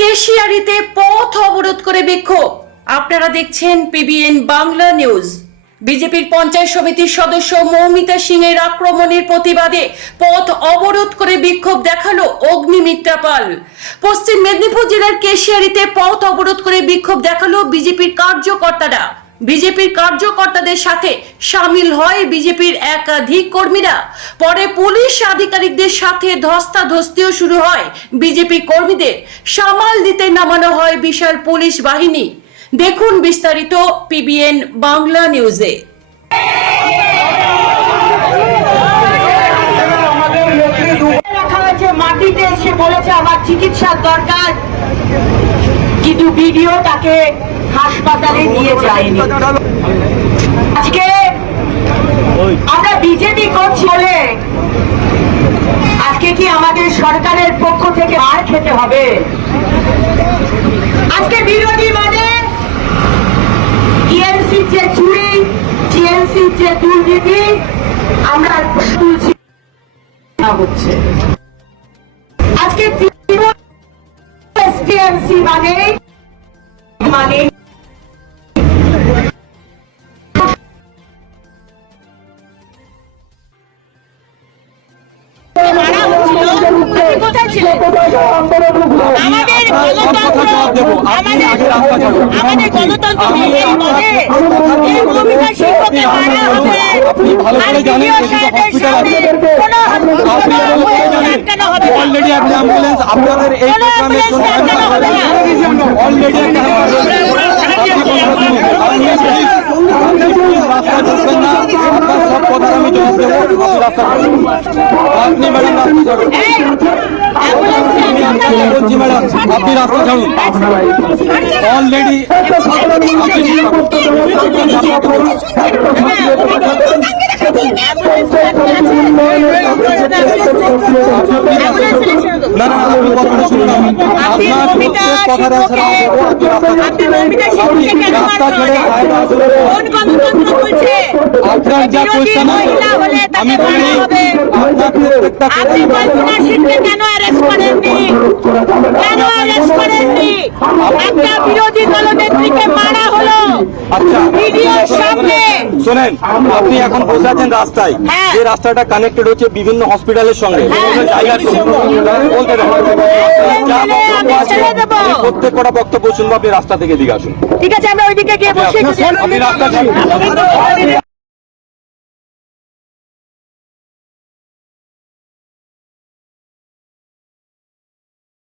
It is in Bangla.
কেশিয়ারিতে পথ অবরোধ করে বিক্ষোভ। আপনারা দেখছেন পিবিএন বাংলা নিউজ। বিজেপির পঞ্চায়েত সমিতির সদস্য মৌমিতা সিং এর আক্রমণের প্রতিবাদে পথ অবরোধ করে বিক্ষোভ দেখাল অগ্নিমিত্রা পাল। পশ্চিম মেদিনীপুর জেলার কেশিয়ারিতে পথ অবরোধ করে বিক্ষোভ দেখাল বিজেপির কার্যকর্তারা। বিজেপির কার্যকর্তাদের সাথে সামিল হয় বিজেপির একাধিক কর্মীরা। পরে পুলিশ আধিকারিকদের সাথে ধস্তাধস্তিও শুরু হয় বিজেপি কর্মীদের। সামাল দিতে নামানো হয় বিশাল পুলিশ বাহিনী। দেখুন বিস্তারিত পিবিএন বাংলা নিউজে। মাটিতে এসে বলেছে আমার চিকিৎসার দরকার। কিন্তু ভিডিও তাকে হাসপাতালে নিয়ে যায়নি। আজকে আমরা বিজেপি করছি বলে আজকে কি আমাদের সরকারের পক্ষ থেকে আর খেতে হবে? আজকে বিরোধী মানে টিএমসির যে চুরি, টিএমসির যে দুর্নীতি, আমরা তুলছি হচ্ছে এসটিএমসি মানে মানে আমাদের গণতন্ত্র আমাদের গণতন্ত্র আপনি ভালো করে জানেন এদিকে হসপিটাল আছে। আপনি ভালো করে জানেন। অলরেডি একটা অ্যাম্বুলেন্স আপনাদের এই প্রোগ্রামের জন্য। অলরেডি একটা ম্যাডাম। বলছি ম্যাডাম আপনি রাস্তা ছাড়ুন। অলরেডি না না আপনি কথাটা শুনুন আপনি আপনার মমিতা প্রত্যেক কথার answer আমি দেবো, আপনি রাস্তা ছাড়ুন। আপনি মমিতা শিশুকে কেন রাস্তা মারতে ছেড়ে হবে? বাইরে আসুন। কোন গণতন্ত্র বলছে আপনার যা কোয়েশ্চেন আমি বলি আপনার প্রত্যেকটা আপনি কল্পনা সিংকে কেন অ্যারেস্ট করেননি? কেন অ্যারেস্ট করেননি? একটা বিরোধী দলনেত্রীকে মারা হলো। আচ্ছা ভিডিওর সামনে শোনেন আপনি এখন বসে আছেন রাস্তায়। হ্যাঁ। যে রাস্তাটা কানেক্টেড হচ্ছে বিভিন্ন হসপিটালের সঙ্গে। হ্যাঁ। বলতে প্রত্যেক কটা বক্তব্য শুনব আপনি রাস্তা থেকে দিকে আসুন। ঠিক আছে আমরা ওইদিকে গিয়ে বসে। আপনি রাস্তা ছাড়ুন।